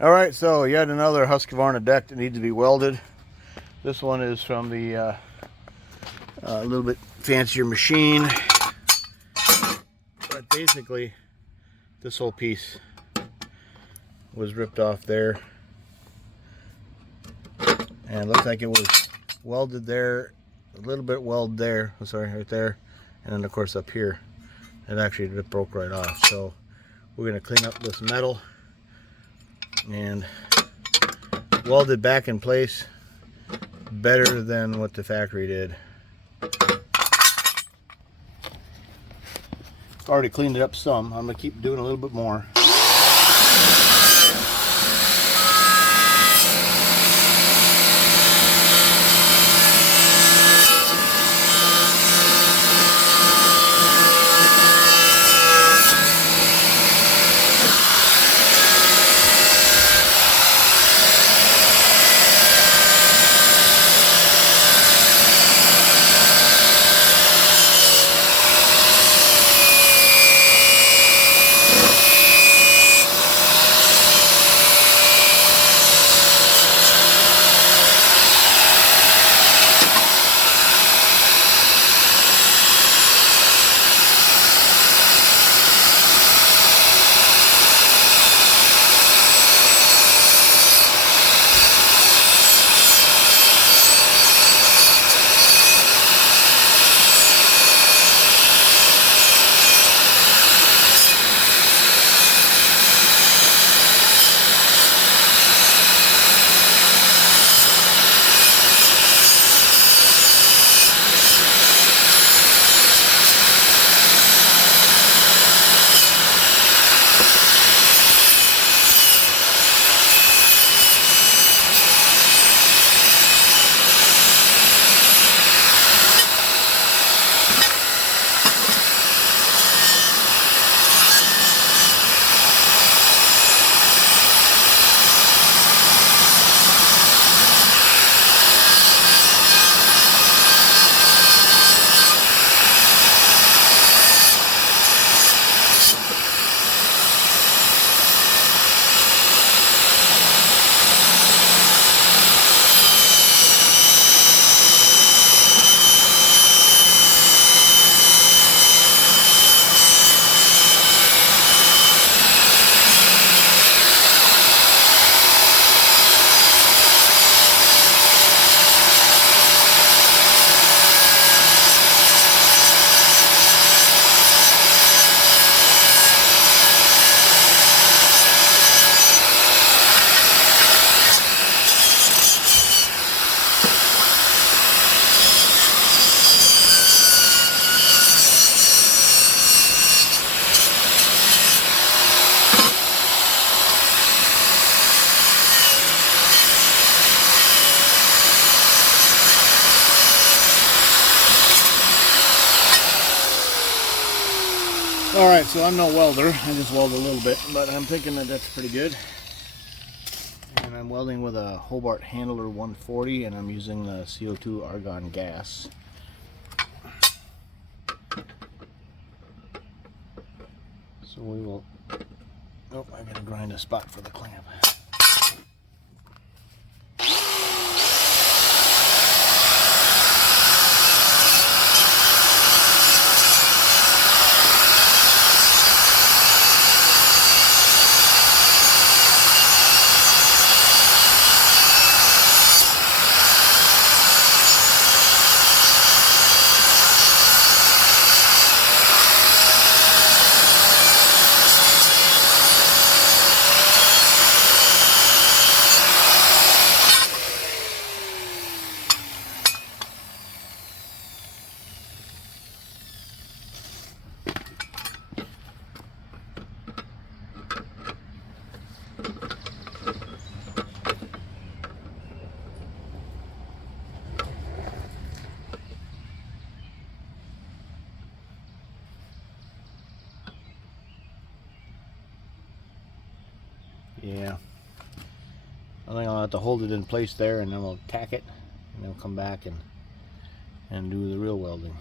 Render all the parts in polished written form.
Alright, so yet another Husqvarna deck that needs to be welded. This one is from the a little bit fancier machine. But basically, this whole piece was ripped off there. And it looks like it was welded there, a little bit welded there, I'm sorry, right there. And then of course up here, it actually broke right off. So we're going to clean up this metal and weld it back in place better than what the factory did. Already cleaned it up some. I'm going to keep doing a little bit more. Alright, so I'm no welder, I just weld a little bit, but I'm thinking that that's pretty good. And I'm welding with a Hobart Handler 140, and I'm using the CO2 argon gas. So we will, oh, I gotta grind a spot for the clamp. Yeah, I think I'll have to hold it in place there, and then we'll tack it, and then we'll come back and do the real welding.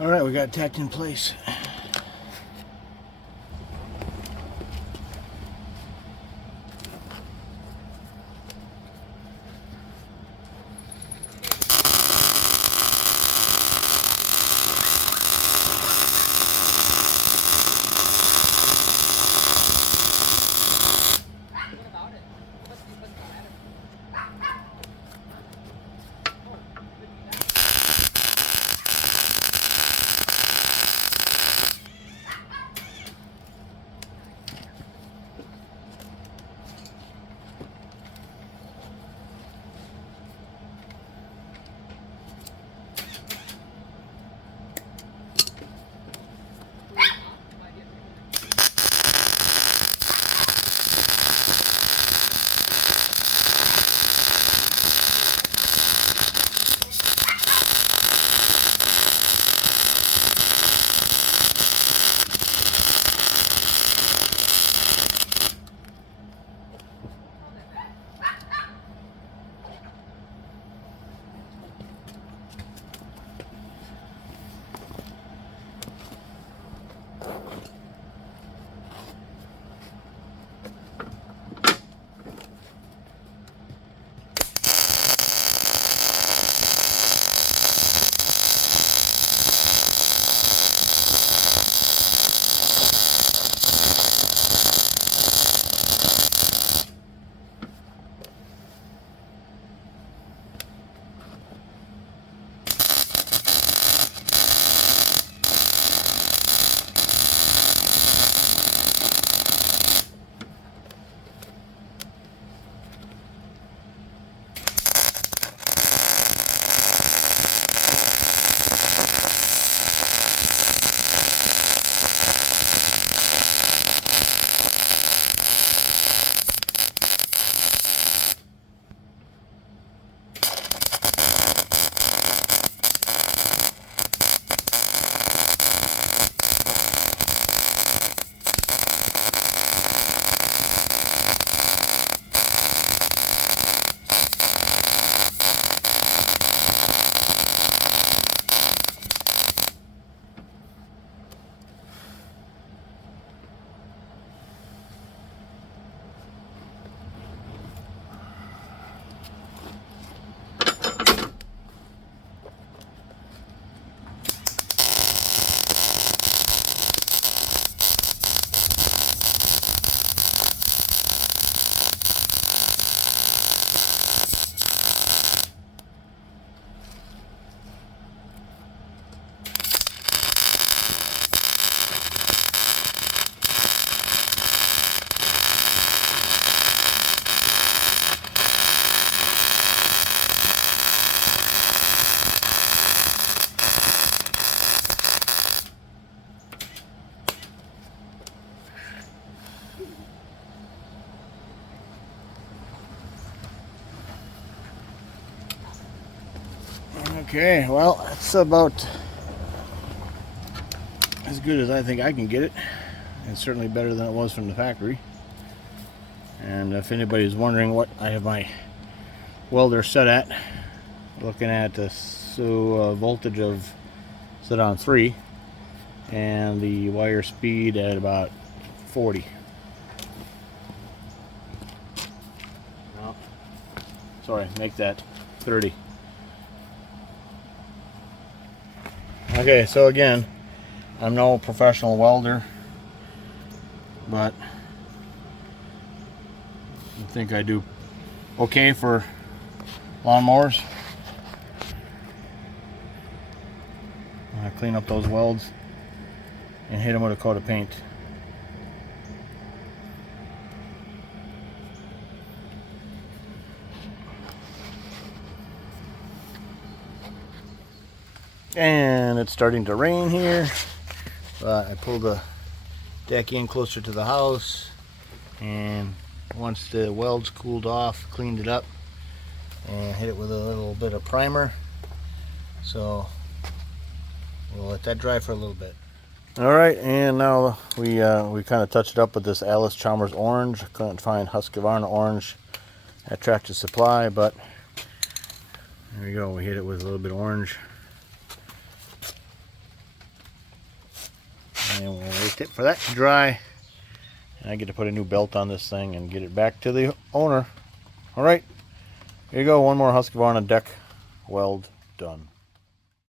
All right, we got it tacked in place. Okay, well, that's about as good as I think I can get it. It's certainly better than it was from the factory. And if anybody's wondering what I have my welder set at, looking at the voltage of set on 3 and the wire speed at about 40. No, sorry, make that 30. Okay, so again, I'm no professional welder, but I think I do okay for lawnmowers. I clean up those welds and hit them with a coat of paint. And it's starting to rain here. I pulled the deck in closer to the house, and once the welds cooled off, cleaned it up and hit it with a little bit of primer. So we'll let that dry for a little bit. All right, and now we kind of touched it up with this Alice Chalmers orange. Couldn't find Husqvarna orange at Tractor Supply, but there we go. We hit it with a little bit of orange. it for that to dry. And I get to put a new belt on this thing and get it back to the owner. Alright, here you go, one more Husqvarna deck weld done.